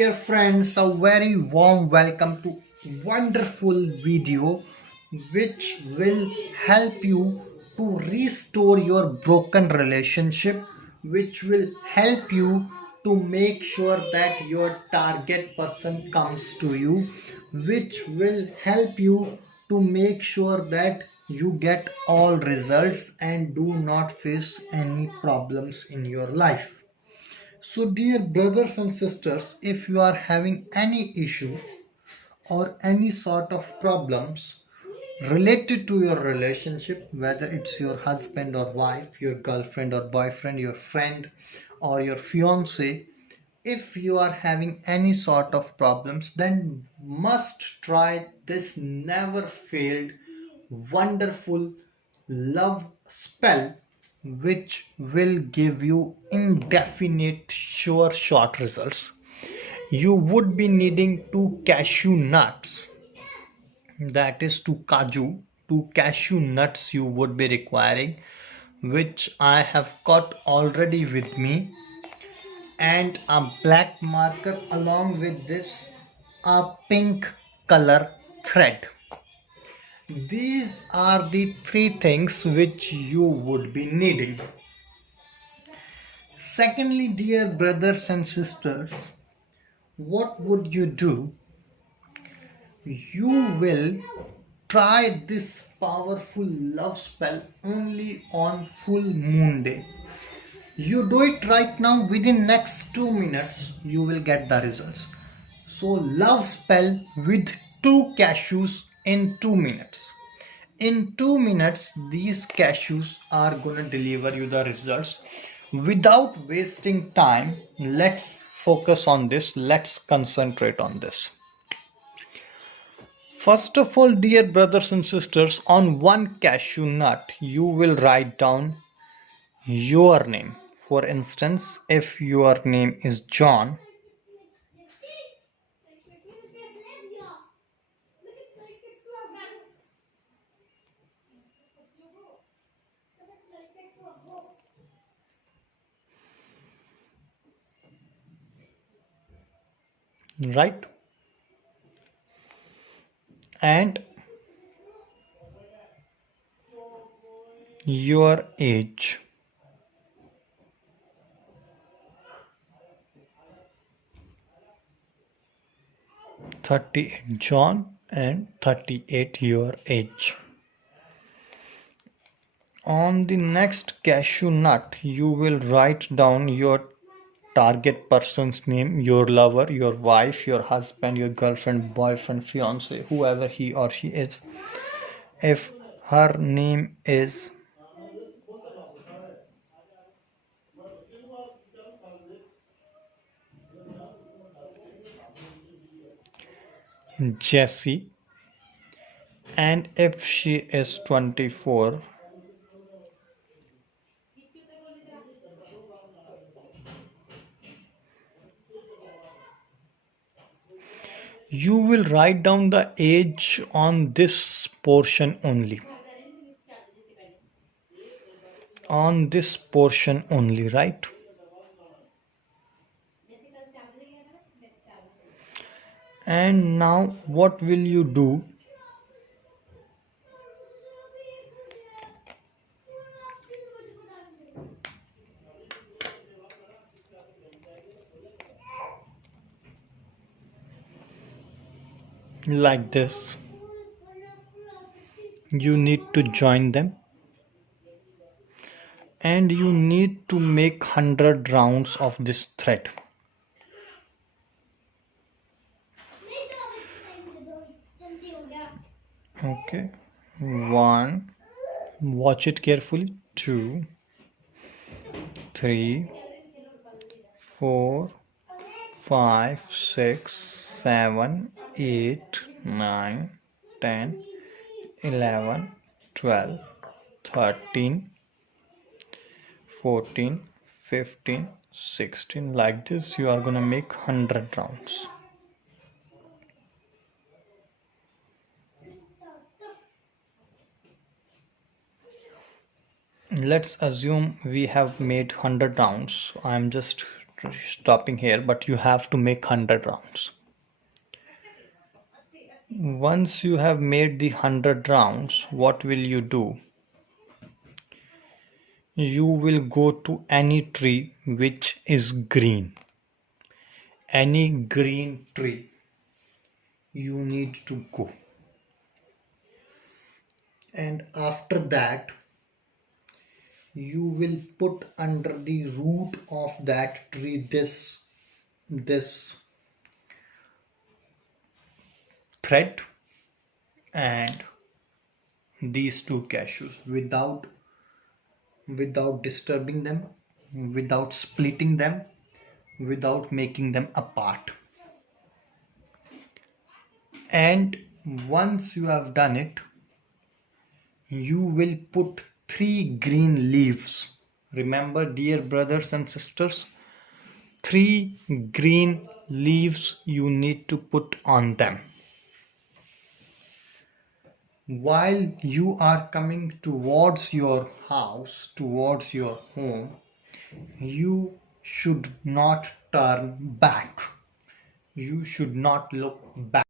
dear friends, a very warm welcome to wonderful video which will help you to restore your broken relationship, which will help you to make sure that your target person comes to you, which will help you to make sure that you get all results and do not face any problems in your life. So, dear brothers and sisters, if you are having any issue or any sort of problems related to your relationship, whether it's your husband or wife, your girlfriend or boyfriend, your friend or your fiance, if you are having any sort of problems, then must try this never failed wonderful love spell, which will give you indefinite sure short results. You would be needing two cashew nuts, that is two cashew nuts you would be requiring, which I have got already with me, and a black marker along with this, a pink color thread. These are the three things which you would be needing. Secondly, dear brothers and sisters, what would you do? You will try this powerful love spell only on full moon day. You do it right now, within next 2 minutes you will get the results. So love spell with two cashews in 2 minutes. In 2 minutes these cashews are gonna deliver you the results. Without wasting time, let's focus on this, let's concentrate on this. First of all, dear brothers and sisters, on one cashew nut you will write down your name. For instance, if your name is John, right? And your age. 38 John and 38 your age. On the next cashew nut, you will write down your target person's name, your lover, your wife, your husband, your girlfriend, boyfriend, fiance, whoever he or she is. If her name is Jessie, and if she is 24, you will write down the age on this portion only. On this portion only, right? And now what will you do? Like this, you need to join them, and you need to make 100 rounds of this thread. Okay, 1, watch it carefully, 2, 3, 4, 5, 6, 7, 8, 9, 10, 11, 12, 13, 14, 15, 16. Like this you are gonna make 100 rounds. Let's assume we have made 100 rounds. I'm just stopping here, but you have to make 100 rounds. Once you have made the 100 rounds, what will you do? You will go to any tree which is green. Any green tree you need to go. And after that, you will put under the root of that tree this thread and these two cashews without disturbing them, without splitting them, without making them apart. And once you have done it, you will put 3 green leaves. Remember, dear brothers and sisters, 3 green leaves you need to put on them. While you are coming towards your house, towards your home, you should not turn back. You should not look back.